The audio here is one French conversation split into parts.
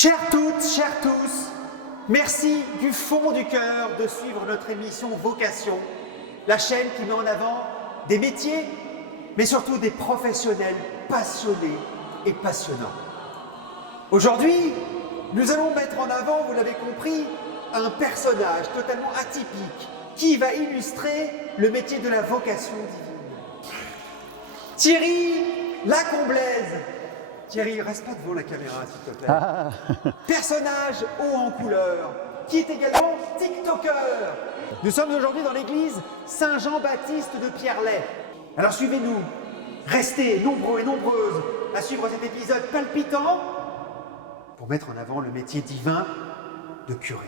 Chères toutes, chers tous, merci du fond du cœur de suivre notre émission Vocation, la chaîne qui met en avant des métiers, mais surtout des professionnels passionnés et passionnants. Aujourd'hui, nous allons mettre en avant, vous l'avez compris, un personnage totalement atypique qui va illustrer le métier de la vocation divine. Thierry Lacomblaise. Thierry, reste pas devant la caméra, s'il te plaît. Personnage haut en couleur, qui est également TikToker. Nous sommes aujourd'hui dans l'église Saint-Jean-Baptiste de Pierrelet. Alors suivez-nous, restez nombreux et nombreuses à suivre cet épisode palpitant pour mettre en avant le métier divin de curé.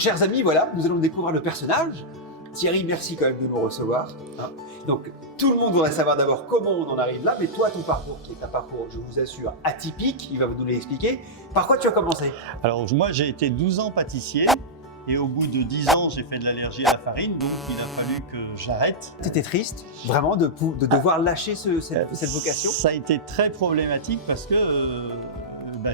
Chers amis, voilà, nous allons découvrir le personnage. Thierry, merci quand même de nous recevoir. Donc, tout le monde voudrait savoir d'abord comment on en arrive là, mais toi, ton parcours, qui est un parcours, je vous assure, atypique, il va nous l'expliquer. Par quoi tu as commencé? Alors, moi, j'ai été 12 ans pâtissier et au bout de 10 ans, j'ai fait de l'allergie à la farine, donc il a fallu que j'arrête. Tu étais triste, vraiment, de devoir lâcher cette vocation? Ça a été très problématique parce que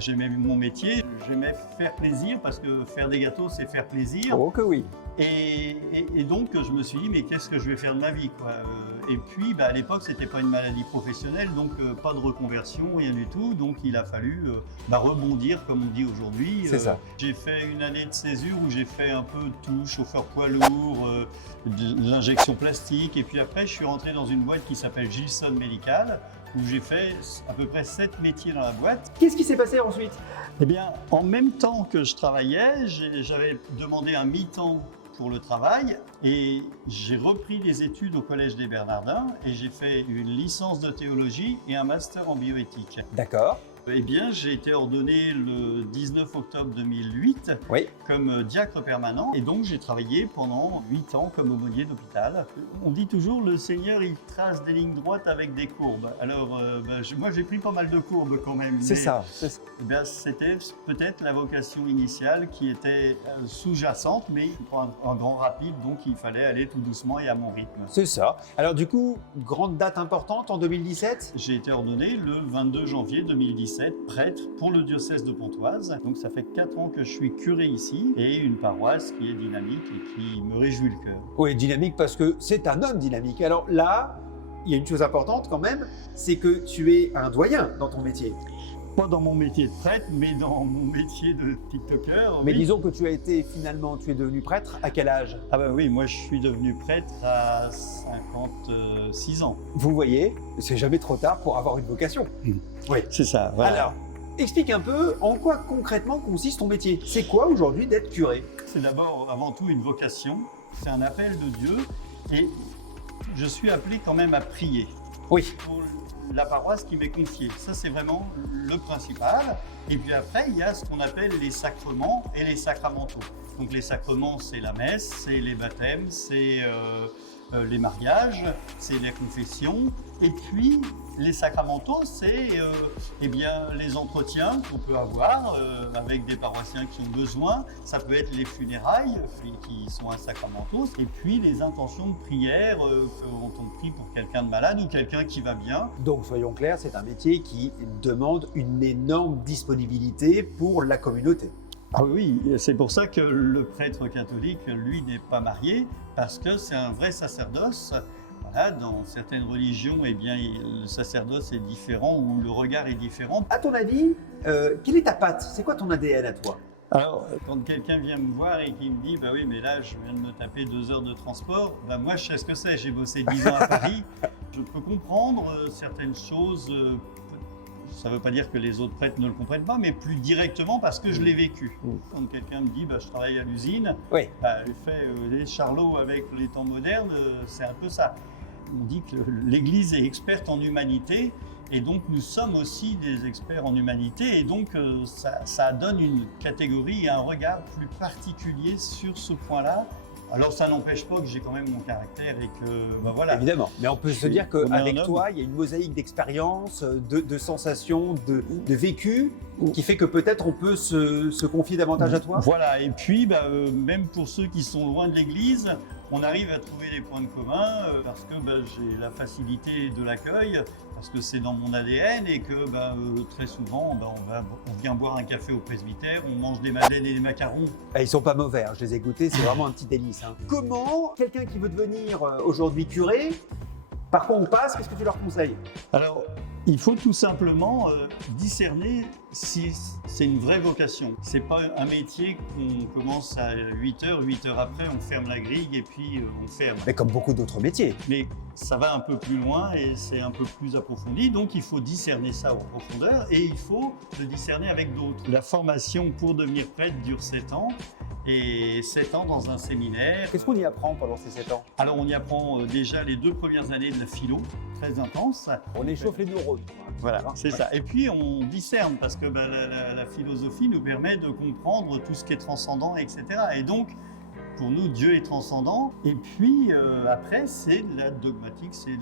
j'aimais mon métier, j'aimais faire plaisir parce que faire des gâteaux, c'est faire plaisir. Oh que oui. Et donc, je me suis dit, mais qu'est-ce que je vais faire de ma vie, quoi. Et puis, à l'époque, c'était pas une maladie professionnelle, donc pas de reconversion, rien du tout. Donc, il a fallu rebondir, comme on dit aujourd'hui. C'est ça. J'ai fait une année de césure où j'ai fait un peu de tout, chauffeur poids lourd, de l'injection plastique. Et puis après, je suis rentré dans une boîte qui s'appelle Gilson Médical, où j'ai fait à peu près 7 métiers dans la boîte. Qu'est-ce qui s'est passé ensuite? Eh bien, en même temps que je travaillais, j'avais demandé un mi-temps pour le travail et j'ai repris des études au Collège des Bernardins et j'ai fait une licence de théologie et un master en bioéthique. D'accord. Eh bien, j'ai été ordonné le 19 octobre 2008 comme diacre permanent et donc j'ai travaillé pendant 8 ans comme aumônier d'hôpital. On dit toujours le Seigneur, il trace des lignes droites avec des courbes. Alors, moi, j'ai pris pas mal de courbes quand même. C'est ça. Eh bien, c'était peut-être la vocation initiale qui était sous-jacente, mais un grand rapide, donc il fallait aller tout doucement et à mon rythme. C'est ça. Alors du coup, grande date importante en 2017? J'ai été ordonné le 22 janvier 2017, prêtre pour le diocèse de Pontoise. Donc ça fait 4 ans que je suis curé ici et une paroisse qui est dynamique et qui me réjouit le cœur. Oui, dynamique parce que c'est un homme dynamique. Alors là, il y a une chose importante quand même, c'est que tu es un doyen dans ton métier. Pas dans mon métier de prêtre, mais dans mon métier de TikToker. Mais oui. disons que tu es devenu prêtre à quel âge? Ah oui, moi je suis devenu prêtre à 56 ans. Vous voyez, c'est jamais trop tard pour avoir une vocation. Oui. C'est ça, voilà. Alors, explique un peu en quoi concrètement consiste ton métier. C'est quoi aujourd'hui d'être curé? C'est d'abord, avant tout, une vocation. C'est un appel de Dieu et je suis appelé quand même à prier. Oui. Pour la paroisse qui m'est confiée. Ça, c'est vraiment le principal. Et puis après, il y a ce qu'on appelle les sacrements et les sacramentaux. Donc les sacrements, c'est la messe, c'est les baptêmes, c'est les mariages, c'est les confessions. Et puis, les sacramentaux, c'est les entretiens qu'on peut avoir avec des paroissiens qui ont besoin. Ça peut être les funérailles qui sont un sacramentos. Et puis, les intentions de prière quand on prie pour quelqu'un de malade ou quelqu'un qui va bien. Donc, soyons clairs, c'est un métier qui demande une énorme disponibilité pour la communauté. Ah oui, c'est pour ça que le prêtre catholique, lui, n'est pas marié, parce que c'est un vrai sacerdoce. Voilà, dans certaines religions, eh bien, le sacerdoce est différent ou le regard est différent. À ton avis, quelle est ta patte? C'est quoi ton ADN à toi? Alors, quand quelqu'un vient me voir et qui me dit « bah oui, mais là, je viens de me taper 2 heures de transport », moi, je sais ce que c'est. J'ai bossé 10 ans à Paris. Je peux comprendre certaines choses. Ça ne veut pas dire que les autres prêtres ne le comprennent pas, mais plus directement parce que je l'ai vécu. Quand quelqu'un me dit je travaille à l'usine, j'ai fait les charlots avec les temps modernes, c'est un peu ça. On dit que l'Église est experte en humanité et donc nous sommes aussi des experts en humanité et donc ça donne une catégorie et un regard plus particulier sur ce point-là Alors ça n'empêche pas que j'ai quand même mon caractère et que voilà. Évidemment, mais on peut se dire on est qu'avec un homme. toi, il y a une mosaïque d'expériences, de sensations, de vécu, qui fait que peut-être on peut se confier davantage à toi. Voilà, et puis même pour ceux qui sont loin de l'église, on arrive à trouver des points de commun parce que j'ai la facilité de l'accueil, parce que c'est dans mon ADN et que très souvent on vient boire un café au presbytère, on mange des madeleines et des macarons. Ah, ils sont pas mauvais, hein, je les ai goûtés, c'est vraiment un petit délice. Hein. Comment quelqu'un qui veut devenir aujourd'hui curé, par quoi on passe, qu'est-ce que tu leur conseilles? Alors, il faut tout simplement discerner si c'est une vraie vocation. C'est pas un métier qu'on commence à 8h, 8h après, on ferme la grille et puis on ferme. Mais comme beaucoup d'autres métiers. Mais ça va un peu plus loin et c'est un peu plus approfondi, donc il faut discerner ça en profondeur et il faut le discerner avec d'autres. La formation pour devenir prêtre dure 7 ans et 7 ans dans un séminaire. Qu'est-ce qu'on y apprend pendant ces 7 ans? Alors on y apprend déjà les 2 premières années de la philo, très intense. On échauffe les neurones. Voilà, c'est ça. Et puis on discerne parce que la philosophie nous permet de comprendre tout ce qui est transcendant, etc. Et donc, pour nous, Dieu est transcendant. Et puis après, c'est de la dogmatique, c'est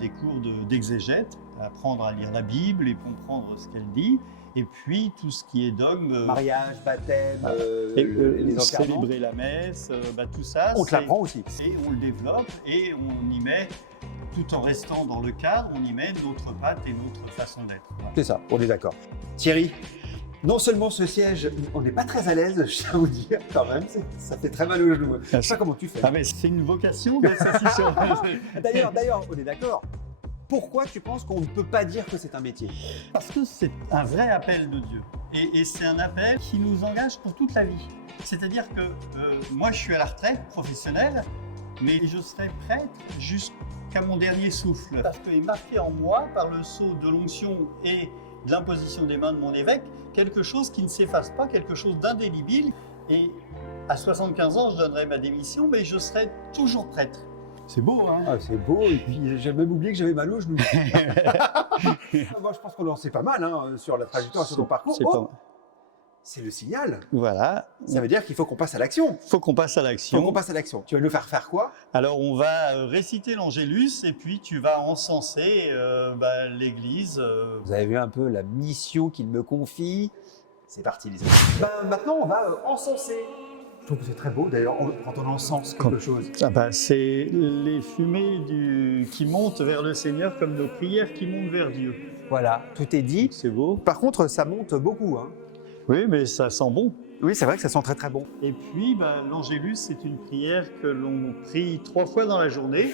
des cours d'exégète, apprendre à lire la Bible et comprendre ce qu'elle dit. Et puis tout ce qui est dogme, Mariage, baptême, les enterrements. célébrer la messe, tout ça. On te l'apprend aussi. Et on le développe et on y met, tout en restant dans le cadre, on y met notre patte et notre façon d'être. Voilà. C'est ça, on est d'accord. Thierry, non seulement ce siège, on n'est pas très à l'aise, je tiens à vous dire, quand même, ça fait très mal au genou. Je sais pas comment tu fais. Ah mais c'est une vocation d'être assis sur D'ailleurs, on est d'accord. Pourquoi tu penses qu'on ne peut pas dire que c'est un métier? Parce que c'est un vrai appel de Dieu. Et c'est un appel qui nous engage pour toute la vie. C'est-à-dire que moi, je suis à la retraite professionnelle, mais je serai prêtre jusqu'à mon dernier souffle. Parce qu'il est marqué en moi, par le sceau de l'onction et de l'imposition des mains de mon évêque, quelque chose qui ne s'efface pas, quelque chose d'indélébile. Et à 75 ans, je donnerai ma démission, mais je serai toujours prêtre. C'est beau, hein? Ah, c'est beau, et puis j'ai même oublié que j'avais mal au genou. Moi, je pense qu'on en sait pas mal hein, sur la trajectoire, sur ton parcours. C'est le signal. Voilà. Ça veut dire qu'il faut qu'on passe à l'action. Il faut qu'on passe à l'action. Tu vas nous faire quoi? Alors, on va réciter l'Angélus et puis tu vas encenser l'église. Vous avez vu un peu la mission qu'il me confie. C'est parti, les amis. Maintenant, on va encenser. Je trouve que c'est très beau d'ailleurs quand on encense quelque chose. C'est les fumées qui montent vers le Seigneur comme nos prières qui montent vers Dieu. Voilà, tout est dit. C'est beau. Par contre, ça monte beaucoup. Hein. Oui, mais ça sent bon. Oui, c'est vrai que ça sent très très bon. Et puis, l'Angélus, c'est une prière que l'on prie 3 fois dans la journée.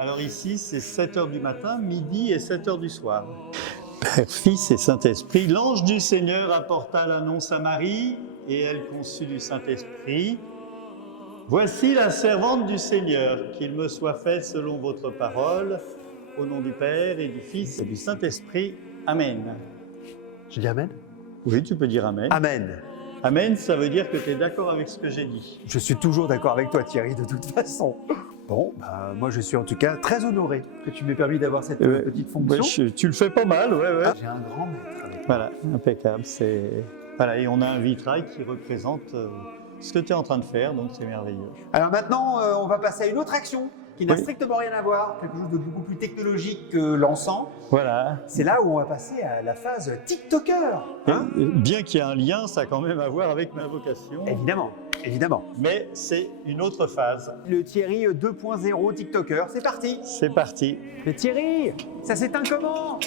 Alors ici, c'est 7h du matin, midi et 7h du soir. Père, Fils et Saint-Esprit, l'ange du Seigneur apporta l'annonce à Marie et elle conçut du Saint-Esprit. Voici la servante du Seigneur, qu'il me soit fait selon votre parole, au nom du Père et du Fils et du Saint-Esprit. Amen. Je dis Amen? Oui, tu peux dire Amen. Amen. Amen, ça veut dire que tu es d'accord avec ce que j'ai dit. Je suis toujours d'accord avec toi, Thierry, de toute façon. Bon, moi je suis en tout cas très honoré que tu m'aies permis d'avoir cette petite fonction. Tu le fais pas mal, ouais. J'ai un grand maître avec moi. Voilà, impeccable. Voilà, et on a un vitrail qui représente ce que tu es en train de faire, donc c'est merveilleux. Alors maintenant, on va passer à une autre action qui n'a strictement rien à voir, quelque chose de beaucoup plus technologique que l'encens. Voilà. C'est là où on va passer à la phase TikToker. Hein, bien qu'il y ait un lien, ça a quand même à voir avec ma vocation. Évidemment, évidemment. Mais c'est une autre phase. Le Thierry 2.0 TikToker, c'est parti. C'est parti. Mais Thierry, ça s'éteint comment?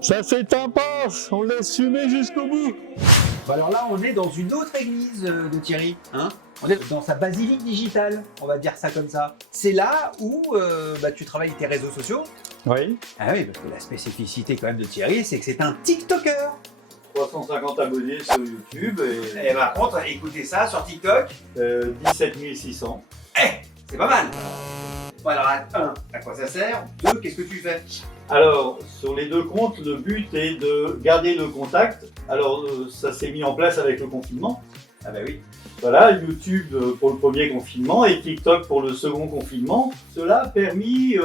Ça s'éteint pas, on laisse fumer jusqu'au bout. Bon, alors là, on est dans une autre église de Thierry. Hein, on est dans sa basilique digitale, on va dire ça comme ça. C'est là où tu travailles tes réseaux sociaux. Oui. Ah oui, parce que la spécificité quand même de Thierry, c'est que c'est un TikToker. 350 abonnés sur YouTube Et par contre, écoutez ça sur TikTok. 17 600. C'est pas mal. Bon alors, 1, à quoi ça sert? 2, qu'est-ce que tu fais? Alors, sur les 2 comptes, le but est de garder le contact. Alors, ça s'est mis en place avec le confinement. Ah bah oui. Voilà, YouTube pour le premier confinement et TikTok pour le second confinement. Cela a permis,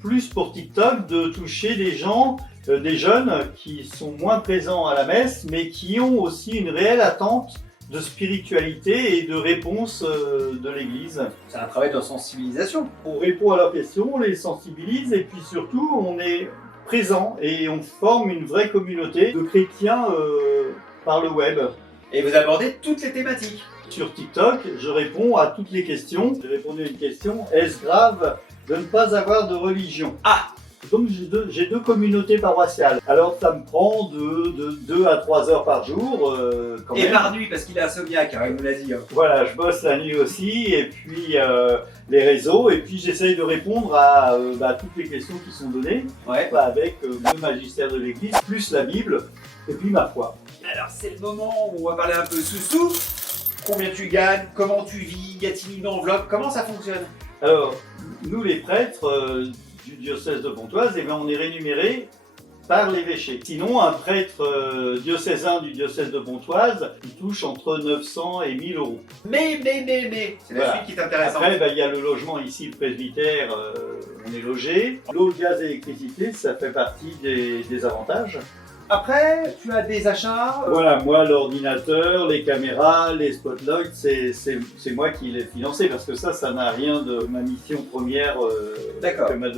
plus pour TikTok, de toucher des gens, des jeunes qui sont moins présents à la messe, mais qui ont aussi une réelle attente de spiritualité et de réponse de l'Église. C'est un travail de sensibilisation. On répond à leurs questions, on les sensibilise et puis surtout on est présent et on forme une vraie communauté de chrétiens par le web. Et vous abordez toutes les thématiques. Sur TikTok, je réponds à toutes les questions. J'ai répondu à une question, est-ce grave de ne pas avoir de religion? Ah! Donc j'ai deux communautés paroissiales. Alors ça me prend de 2 à 3 heures par jour. Quand Et même. par nuit, parce qu'il est insomniaque, hein, il nous l'a dit. Hein. Voilà, je bosse la nuit aussi, et puis les réseaux, et puis j'essaye de répondre à toutes les questions qui sont données, Ouais. avec le magistère de l'Église, plus la Bible, et puis ma foi. Alors c'est le moment où on va parler un peu sous-sous. Combien tu gagnes? Comment tu vis? Y a-t-il une enveloppe? Comment ça fonctionne? Alors, nous les prêtres du diocèse de Pontoise, eh bien, on est rémunérés par l'évêché. Sinon, un prêtre diocésain du diocèse de Pontoise, il touche entre 900 et 1000 euros. Mais, c'est la Voilà. suite qui est intéressante. Après, il y a le logement ici, le presbytère, on est logé. L'eau, le gaz et l'électricité, ça fait partie des avantages. Après, tu as des achats. Voilà, moi, l'ordinateur, les caméras, les spotlights, c'est moi qui les financé parce que ça n'a rien de ma mission première D'accord. que m'a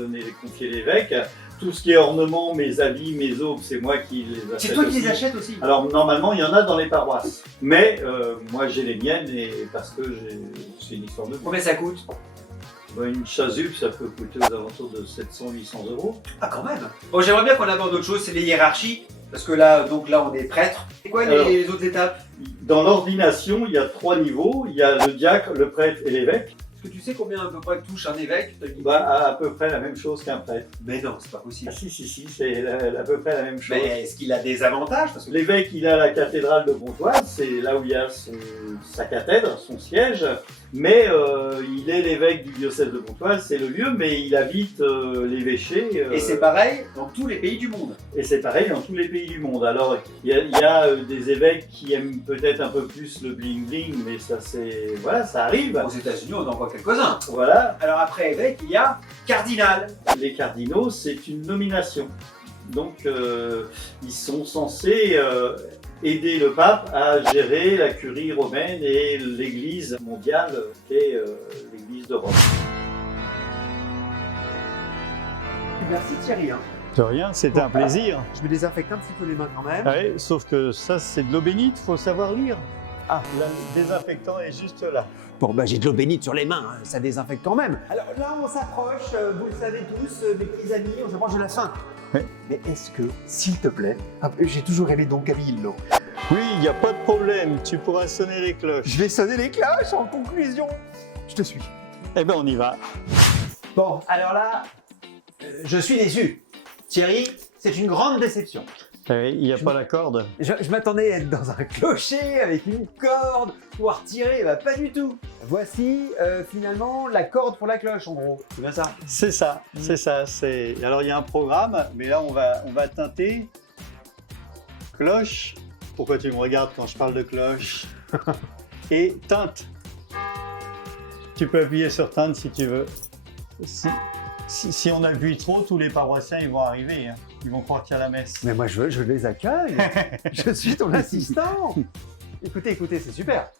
confié l'évêque. Tout ce qui est ornement, mes habits, mes aubes, c'est moi qui les achète. C'est toi qui aussi. les achètes aussi. Alors normalement, il y en a dans les paroisses. Mais moi, j'ai les miennes et parce que c'est une histoire de goût. Combien ça coûte? Une chasuble, ça peut coûter aux alentours de 700-800 euros. Ah quand même. Bon, j'aimerais bien qu'on aborde autre chose, c'est les hiérarchies. Parce que là, on est prêtre. C'est quoi Alors, les autres étapes? Dans l'ordination, il y a 3 niveaux. Il y a le diacre, le prêtre et l'évêque. Est-ce que tu sais combien à peu près touche un évêque? À peu près la même chose qu'un prêtre. Mais non, c'est pas possible. Ah, si, c'est à peu près la même chose. Mais est-ce qu'il a des avantages? Parce que... L'évêque, il a la cathédrale de Pontoise, c'est là où il y a sa cathèdre, son siège, mais il est l'évêque du diocèse de Pontoise, c'est le lieu, mais il habite l'évêché. Et c'est pareil dans tous les pays du monde. Et c'est pareil dans tous les pays du monde. Alors, il y a des évêques qui aiment peut-être un peu plus le bling-bling, mais ça, voilà, ça arrive. Aux États-Unis, on en voit quelques-uns. Voilà. Alors après évêque, il y a cardinal. Les cardinaux, c'est une nomination. Donc, ils sont censés aider le pape à gérer la curie romaine et l'église mondiale, qui est l'église de Rome. Merci Thierry. Hein. De rien, c'était un plaisir. Je me désinfecte un petit peu les mains quand même. Ouais, sauf que ça, c'est de l'eau bénite, faut savoir lire. Ah. Le désinfectant est juste là. Bon, j'ai de l'eau bénite sur les mains, hein, ça désinfecte quand même. Alors là, on s'approche, vous le savez tous, mes petits amis, on s'approche de la fin. Ouais. Mais est-ce que, s'il te plaît, j'ai toujours aimé Don Camillo. Oui, il n'y a pas de problème, tu pourras sonner les cloches. Je vais sonner les cloches en conclusion. Je te suis. Eh bien, on y va. Bon, alors là, je suis déçu. Thierry, c'est une grande déception. Il n'y a pas la corde. Je m'attendais à être dans un clocher avec une corde, pouvoir tirer, bah pas du tout. Voici finalement la corde pour la cloche en gros. C'est bien ça? C'est ça, c'est ça. Alors il y a un programme, mais là on va teinter. Cloche. Pourquoi tu me regardes quand je parle de cloche? Et teinte. Tu peux appuyer sur teinte si tu veux. Si on appuie trop, tous les paroissiens ils vont arriver. Hein. Ils vont croire qu'il y a la messe. Mais moi je les accueille. Je suis ton assistant. Écoutez, c'est super.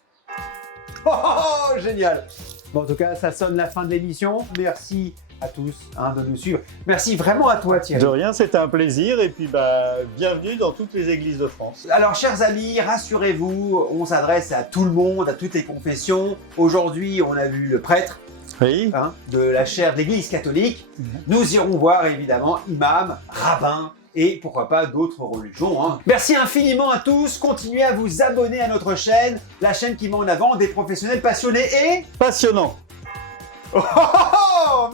Oh, génial. Bon, en tout cas, ça sonne la fin de l'émission. Merci à tous de nous suivre. Merci vraiment à toi Thierry. De rien, c'était un plaisir et puis bienvenue dans toutes les églises de France. Alors chers amis, rassurez-vous, on s'adresse à tout le monde, à toutes les confessions. Aujourd'hui, on a vu le prêtre. Oui. De la chaire de l'Église catholique. Nous irons voir évidemment imam, rabbin et pourquoi pas d'autres religions. Merci infiniment à tous. Continuez à vous abonner à notre chaîne, la chaîne qui met en avant des professionnels passionnés et Passionnant. oh,